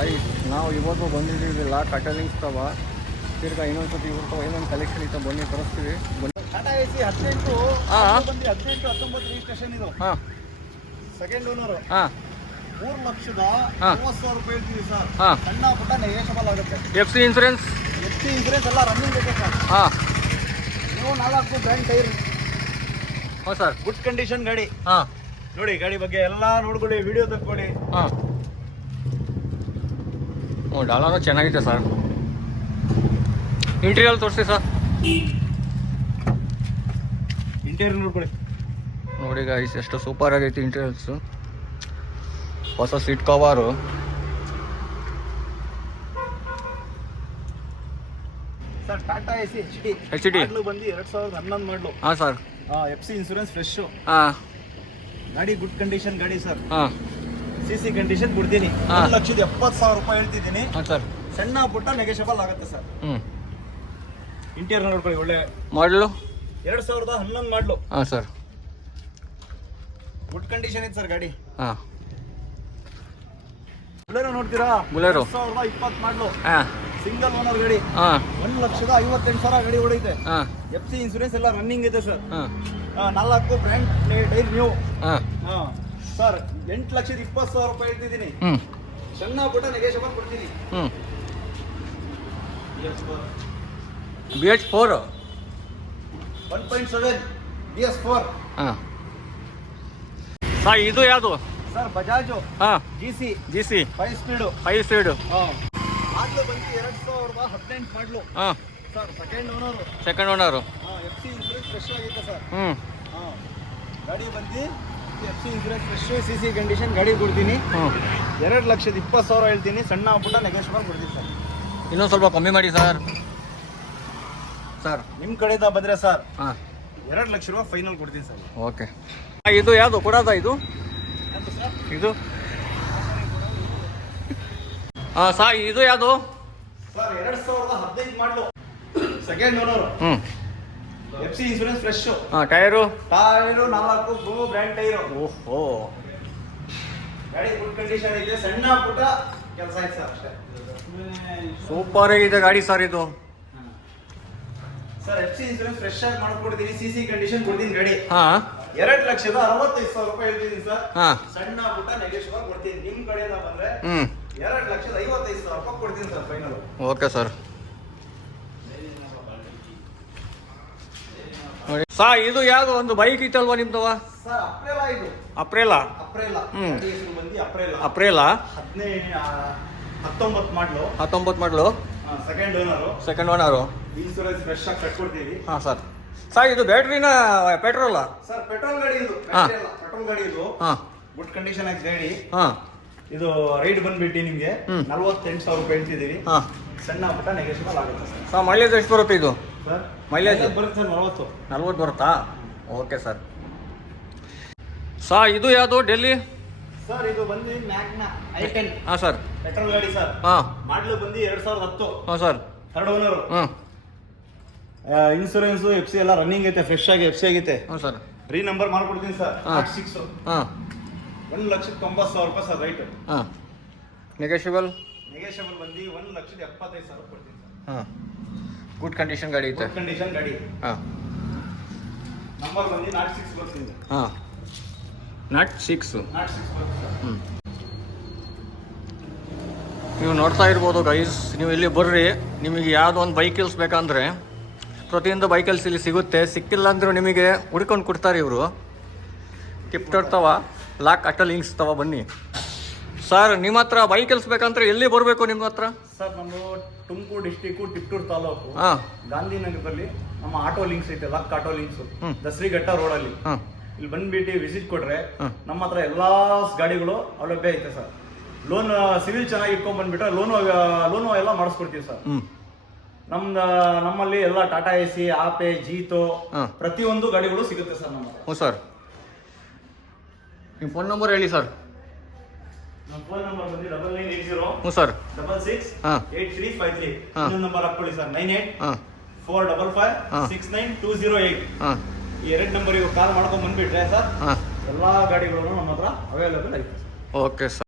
Guys ನಾವು ಇವತ್ತು ಬಂದಿದ್ದೀವಿ ಲಾಕ್ ಅಟಲಿಂಗ್ಸ್ ತವ ತಿರ್ಗಾ ಇನ್ನೊಂದ್ಸತಿ ಇವ್ರ ಇನ್ನೊಂದು ಕಲೆಕ್ಷನ್ ಇತ್ತು ಬನ್ನಿ ತರಿಸ್ತೀವಿ ಟಾಟಾ ಎಸಿ 18 ಹಾಂ ಬಂದು 18 19 ರಿಜಿಸ್ಟ್ರೇಷನ್ ಇದು ಹಾಂ ಸೆಕೆಂಡ್ ಓನರ್ ಹಾಂ 3,30,000 ರೂಪಾಯಿ ಹೇಳ್ತೀವಿ ಸರ್. ಹಾಂ ಸಣ್ಣ ಪುಟ್ಟ ನೆಗೋಷಿಯಬಲ್ ಆಗುತ್ತೆ. ಎಫ್ ಸಿ ಇನ್ಸೂರೆನ್ಸ್ ಎಲ್ಲ ರನ್ನಿಂಗ್ ಇದೆ ಸರ್. ಹಾಂ ನೀವು 4 ಬ್ರ್ಯಾಂಡ್ ಟೈರ್ ಹಾಂ ಸರ್ ಗುಡ್ ಕಂಡೀಷನ್ ಗಾಡಿ. ಹಾಂ ನೋಡಿ ಗಾಡಿ ಬಗ್ಗೆ ಎಲ್ಲ ನೋಡ್ಕೊಳ್ಳಿ, ವಿಡಿಯೋ ತಕ್ಕೊಳ್ಳಿ. ಹಾಂ ಓ ಡಾಲರು ಚೆನ್ನಾಗಿದೆ ಸರ್. ಇಂಟೀರಿಯಲ್ ತೋರಿಸಿ ಸರ್. ಇಂಟೀರಿಯರ್ ನೋಡ್ಕೊಳ್ಳಿ. ನೋಡಿ ಗಾಯ್ಸ್ ಎಷ್ಟು ಸೂಪರ್ ಆಗೈತಿ ಇಂಟೀರಿಯಲ್ಸು. ಹೊಸ seat cover. Sir Tata AC H D ಬಂದು 2011 ಮಾಡಲು. ಹಾಂ sir. F C insurance fresh. ಹಾಂ ಗಾಡಿ ಗುಡ್ ಕಂಡೀಷನ್ ಗಾಡಿ ಸರ್. ಹಾಂ ಸಿ ಕಂಡೀಷನ್ ಕೊಡ್ತೀನಿ. 1,70,000 ರೂಪಾಯಿ ಹೇಳ್ತಿದ್ದೀನಿ. ಹಾಂ ಸರ್. ಸಣ್ಣ ಪುಟ್ಟ ನೆಗೋಷಿಯಬಲ್ ಆಗುತ್ತೆ ಸರ್. ಹ್ಞೂ ಇಂಟೀರಿಯರ್ ನೋಡ್ಕೊಳ್ಳಿ, ಒಳ್ಳೆ ಮಾಡಲು 2011 ಮಾಡಲು. ಹಾಂ ಸರ್. ಗುಡ್ ಕಂಡೀಷನ್ ಇದೆ ಸರ್ ಗಾಡಿ. ಹಾಂ ಬುಲೆರೋ ನೋಡ್ತೀರಾ? ಬುಲೆರೋ 2020 ಮಾಡಲು. ಹಾಂ ಸಿಂಗಲ್ ಓನರ್ ಗಾಡಿ. ಹಾಂ 1,58,000 ಗಾಡಿ ಹೊಡೈತೆ. ಹಾಂ ಎಫ್ ಸಿ ಇನ್ಸೂರೆನ್ಸ್ ಎಲ್ಲ ರನ್ನಿಂಗ್ ಇದೆ ಸರ್. ಹಾಂ 4 ಬ್ರ್ಯಾಂಡ್ ಟೈರ್ ನ್ಯೂ. ಹಾಂ ಸರ್ 8,20,000 ರೂಪಾಯಿ ಹೇಳ್ತಿದ್ದೀನಿ. ಹ್ಞೂ ಸಣ್ಣ ಪುಟ್ಟ ನೆಗೋಷಿಯಬಲ್ ಕೊಡ್ತೀನಿ. ಹ್ಞೂ BH4 1.7 BS4. ಹಾಂ ಸರ್ ಇದು ಯಾವುದು ಸರ್ ಬಜಾಜು ಹಾಂ ಜಿ ಸಿ 5 ಸ್ಪೀಡು. 5 ಸ್ಪೀಡು. ಮಾಡಲು ಬಂದು 2018 ಮಾಡಲು. ಹಾಂ sir second owner. Second owner. F C insurance fresh ಆಗಿತ್ತು ಸರ್. ಹ್ಞೂ ಗಾಡಿ ಬಂದು F C insurance fresh, C condition ಗಾಡಿ ಕೊಡ್ತೀನಿ. ಹ್ಞೂ 2,20,000 ಹೇಳ್ತೀನಿ. ಸಣ್ಣ ಪುಟ್ಟ ನೆಗೋಷಿಯಬಲ್ ಕೊಡ್ತೀನಿ ಸರ್. ಇನ್ನೊಂದು ಸ್ವಲ್ಪ ಕಮ್ಮಿ ಮಾಡಿ ಸರ್. ಸರ್ ನಿಮ್ಮ ಕಡೆಯಿಂದ ಬಂದರೆ ಸರ್ ಹಾಂ 2,00,000 ರೂಪಾಯಿ ಫೈನಲ್ ಕೊಡ್ತೀನಿ ಸರ್. ಓಕೆ. ಇದು ಯಾವುದು ಕೊಡೋದಾ ಇದು ಇದು ಹಾಂ ಸರ್ ಇದು ಯಾವುದು ಸರ್ 2015 ಮಾಡಲು. Second owner. ಹ್ಞೂ ಎಫ್ ಸಿ ಇನ್ಸೂರೆನ್ಸ್ ಫ್ರೆಶ್. ಹಾಂ ಟೈರು 4 ಬ್ರ್ಯಾಂಡ್ ಟೈರು. ಓಹೋ ಗಾಡಿ ಗುಡ್ ಕಂಡೀಷನ್ ಇದೆ. ಸಣ್ಣ ಪುಟ್ಟ ಕೆಲಸ ಇದೆ ಸರ್ ಅಷ್ಟೇ. ಸೂಪರ್ ಆಗಿದೆ ಗಾಡಿ ಸರ್ ಇದು. Sir F C insurance fresh ಆಗಿ ಮಾಡ್ಕೊಡ್ತೀನಿ. ಸಿ ಕಂಡೀಷನ್ ಕೊಡ್ತೀನಿ ಗಾಡಿ. ಹಾಂ 2,65,000 ರೂಪಾಯಿ ಹೇಳ್ತೀನಿ ಸರ್. ಹಾಂ ಸಣ್ಣ ಪುಟ್ಟ ನೆಗೋಷಿಯಬಲ್ ಕೊಡ್ತೀನಿ. ನಿಮ್ಮ ಕಡೆಯಿಂದ ಬಂದ್ರೆ ಹ್ಞೂ 2,55,000 ರೂಪಾಯಿ ಕೊಡ್ತೀನಿ ಸರ್ ಫೈನಲ್. Okay sir. ನೋಡಿ ಸಾ ಇದು ಯಾವುದು ಒಂದು ಬೈಕ್ ಇತ್ತಲ್ವಾ ನಿಮ್ದವ? ಸರ್ ಅಪ್ರೇಲಾ ಇದು. ಅಪ್ರೇಲಾ. ಹ್ಮ್ ಬಂದು ಅಪ್ರೇಲಾ 19 ಮಾಡಲು. 19 ಮಾಡಲು. Second owner. Second owner. Insurance fresh ಆಗಿ ಕಟ್ಕೊಡ್ತೀವಿ. ಹಾಂ ಸರ್. ಸರ್ ಇದು ಬ್ಯಾಟ್ರಿನ ಪೆಟ್ರೋಲಾ? ಸರ್ ಪೆಟ್ರೋಲ್ ಗಾಡಿ ಇದು. ಪೆಟ್ರೋಲ್ ಗಾಡಿ ಇದು. ಹಾಂ ಗುಡ್ ಕಂಡೀಷನ್ ಆಗಿ ಗಾಡಿ. ಹಾಂ ಇದು ರೈಡ್ ಬಂದ್ಬಿಟ್ಟು ನಿಮಗೆ 48,000 ರೂಪಾಯಿ ಹೇಳ್ತಿದ್ದೀವಿ. ಹಾಂ ಸಣ್ಣ ಪುಟ್ಟ ನೆಗೋಷಿಯಬಲ್ ಆಗುತ್ತೆ ಸರ್. ಸರ್ ಮೈಲೇಜ್ ಎಷ್ಟು ಬರುತ್ತೆ ಇದು? ಸರ್ ಮೈಲೇಜ್ ಬರುತ್ತೆ ಸರ್ 40 ಬರುತ್ತಾ? Okay sir. ಸರ್ ಇದು ಯಾವುದು ಡೆಲ್ಲಿ? ಸರ್ ಇದು ಬಂದು ಮ್ಯಾಗ್ನಾ i10. ಹಾಂ ಸರ್. ಪೆಟ್ರೋಲ್ ಗಾಡಿ ಸರ್. ಹಾಂ ಮಾಡಲು ಬಂದು 2010. ಹಾಂ ಸರ್. Third owner. ಹಾಂ ಇನ್ಸೂರೆನ್ಸ್ ಎಫ್ ಸಿ ಎಲ್ಲ ರನ್ನಿಂಗ್ ಐತೆ, ಫ್ರೆಶ್ ಆಗಿ ಎಫ್ ಸಿ ಆಗೈತೆ. ಹಾಂ ಸರ್. ರೀ ನಂಬರ್ ಮಾಡ್ಕೊಡ್ತೀನಿ ಸರ್. 6 ಹಾಂ 1,90,000 ರೂಪಾಯಿ ಸರ್ ರೈಟ್. ಹಾಂ ನೆಗೋಷಿಯಬಲ್ ಬಂದು 1,75,000 ಕೊಡ್ತೀನಿ ಸರ್. ಹಾಂ ಗುಡ್ ಕಂಡೀಷನ್ ಗಾಡಿ ಐತೆ. ಗುಡ್ ಕಂಡೀಷನ್ ಗಾಡಿ. ಹಾಂ ನಂಬರ್ ಬಂದು 06 ಬರ್ತೀನಿ. ಹಾಂ 06 ಬರುತ್ತೆ ಸರ್. ಹ್ಞೂ ನೀವು ನೋಡ್ತಾ ಇರ್ಬೋದು ಗೈಸ್, ನೀವು ಇಲ್ಲಿ ಬರ್ರಿ. ನಿಮಗೆ ಯಾವುದೋ ಒಂದು ಬೈಕಲ್ಸ್ ಬೇಕಂದರೆ ಪ್ರತಿಯೊಂದು ಬೈಕಲ್ಸ್ ಇಲ್ಲಿ ಸಿಗುತ್ತೆ. ಸಿಕ್ಕಿಲ್ಲ ಅಂದರೂ ನಿಮಗೆ ಹುಡ್ಕೊಂಡು ಕೊಡ್ತಾರೆ ಇವರು. ಟಿಪ್ಟರ್ ತವ ಲಾಕ್ ಅಟಲಿಂಗ್ಸ್ ತವ ಬನ್ನಿ ಸರ್. ನಿಮ್ಮ ಹತ್ರ ಬೈಕಲ್ಸ್ ಬೇಕಂದ್ರೆ ಎಲ್ಲಿ ಬರಬೇಕು ನಿಮ್ಮ ಹತ್ರ? ಸರ್ ನಮ್ಮದು ತುಮಕೂರು ಡಿಸ್ಟಿಕ್ಕು ಟಿಪ್ಟೂರು ತಾಲೂಕು ಹಾಂ ಗಾಂಧಿನಗರದಲ್ಲಿ ನಮ್ಮ ಆಟೋ ಲಿಂಕ್ಸ್ ಐತೆ. ಲಾಕ್ ಆಟೋ ಲಿಂಕ್ಸ್ ದಸರಿಘಟ್ಟ ರೋಡಲ್ಲಿ. ಹಾಂ ಇಲ್ಲಿ ಬಂದ್ಬಿಟ್ಟು ವಿಸಿಟ್ ಕೊಟ್ರೆ ನಮ್ಮ ಹತ್ರ ಎಲ್ಲಾ ಗಾಡಿಗಳು ಸೌಲಭ್ಯ ಐತೆ ಸರ್. ಲೋನ್ ಸಿವಿಲ್ ಚೆನ್ನಾಗಿ ಇಟ್ಕೊಂಡ್ ಬಂದ್ಬಿಟ್ರೆ ಲೋನು ಎಲ್ಲ ಮಾಡಿಸ್ಕೊಡ್ತೀವಿ ಸರ್. ನಮ್ಮಲ್ಲಿ ಎಲ್ಲ ಟಾಟಾ ಎಸಿ, ಆಪೆ, ಜೀತೋ ಪ್ರತಿಯೊಂದು ಗಾಡಿಗಳು ಸಿಗುತ್ತೆ ಸರ್ ನಮ್ಮ. ಹ್ಞೂ ಸರ್. ನಿಮ್ಮ ಫೋನ್ ನಂಬರ್ ಹೇಳಿ ಸರ್. ನಮ್ಮ ಫೋನ್ ನಂಬರ್ ಬಂದು 9980 ಹ್ಞೂ ಸರ್ 66 ಹಾಂ 8353. ಹಾಂ ಇನ್ನೊಂದು ನಂಬರ್ ಹಾಕೊಳ್ಳಿ ಸರ್ 98 ಹಾಂ 455 69208. ಹಾಂ ಈ 2 ನಂಬರಿಗೆ ಕಾಲ್ ಮಾಡ್ಕೊಂಡ್ ಬಂದ್ಬಿಟ್ರೆ ಸರ್ ಹಾಂ ಎಲ್ಲಾ ಗಾಡಿಗಳು ನಮ್ಮ ಹತ್ರ ಅವೈಲೇಬಲ್ ಐತೆ. Okay sir.